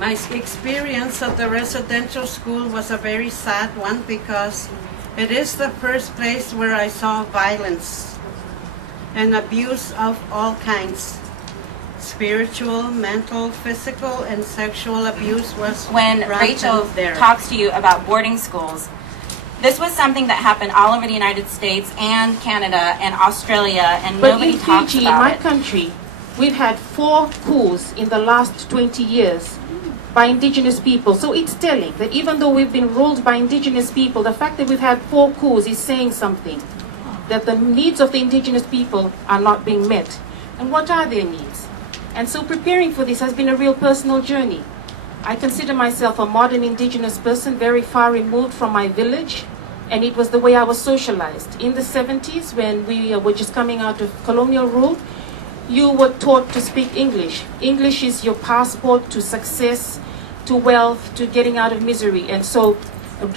My experience at the residential school was a very sad one because it is the first place where I saw violence and abuse of all kinds. Spiritual, mental, physical, and sexual abuse was When Rachel talks to you about boarding schools, this was something that happened all over the United States and Canada and Australia, and nobody talks Fiji, about my it. country, we've had 4 coups in the last 20 years by indigenous people. So it's telling that even though we've been ruled by indigenous people, the fact that we've had 4 coups is saying something, that the needs of the indigenous people are not being met. And what are their needs? And so preparing for this has been a real personal journey. I consider myself a modern indigenous person, very far removed from my village, and it was the way I was socialized. In the 70s, when we were just coming out of colonial rule, you were taught to speak English. English is your passport to success, to wealth, to getting out of misery, and so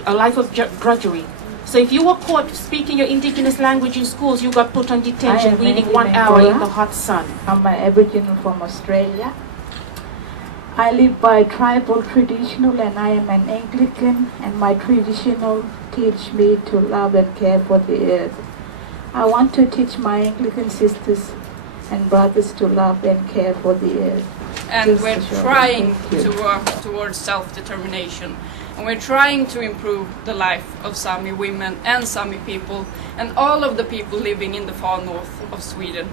a life of drudgery. So if you were caught speaking your indigenous language in schools, you got put on detention, reading 1 hour in the hot sun. I'm an Aboriginal from Australia. I live by tribal traditional, and I am an Anglican, and my traditional teach me to love and care for the earth. I want to teach my Anglican sisters and brothers to love and care for the earth. And we're trying to work towards self-determination. And we're trying to improve the life of Sami women and Sami people and all of the people living in the far north of Sweden.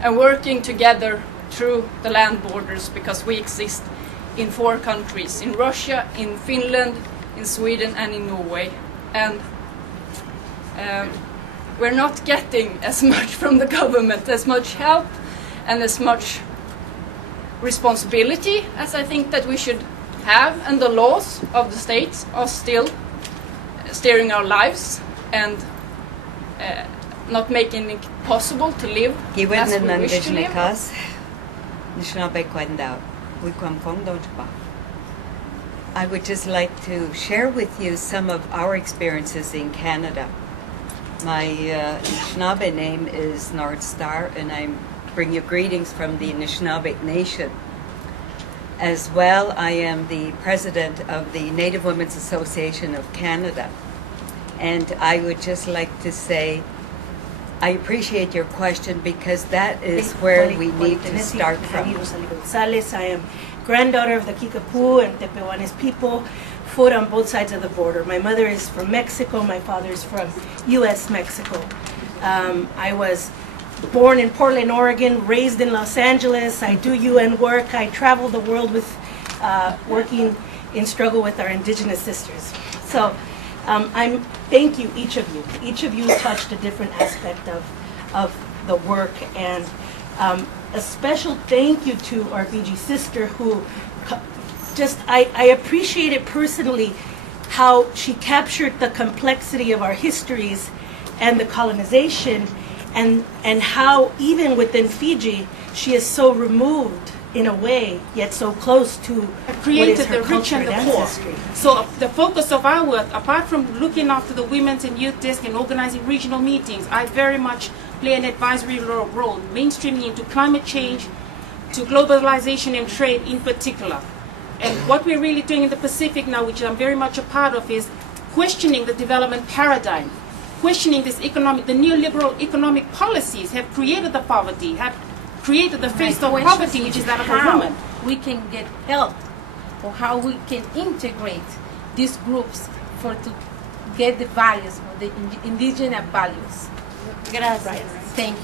And working together through the land borders, because we exist in 4 countries, in Russia, in Finland, in Sweden and in Norway. And we're not getting as much from the government, as much help and as much responsibility as I think that we should have, and the laws of the states are still steering our lives and not making it possible to live as we wish to live. I would just like to share with you some of our experiences in Canada. My Anishinaabe name is North Star, and I bring you greetings from the Anishinaabe Nation. As well, I am the president of the Native Women's Association of Canada. And I would just like to say, I appreciate your question because that is where we need to start from. I am granddaughter of the Kickapoo and Tepehuanes people, foot on both sides of the border. My mother is from Mexico, my father is from U.S. Mexico. I was born in Portland, Oregon, raised in Los Angeles. I do UN work. I travel the world with working in struggle with our indigenous sisters. So thank you, each of you. Each of you touched a different aspect of the work, and a special thank you to our Fiji sister who I appreciate it personally how she captured the complexity of our histories and the colonization, and how even within Fiji she is so removed in a way yet so close to Created what is her the rich and the culture poor. ancestry. So the focus of our work, apart from looking after the women's and youth desk and organizing regional meetings, I very much play an advisory role, mainstreaming into climate change, to globalization and trade in particular. And what we're really doing in the Pacific now, which I'm very much a part of, is questioning the development paradigm, questioning this the neoliberal economic policies have created the poverty, have created the face of poverty, which is that of a woman. We can get help, or how we can integrate these groups to get the values, the indigenous values. Gracias. Thank you.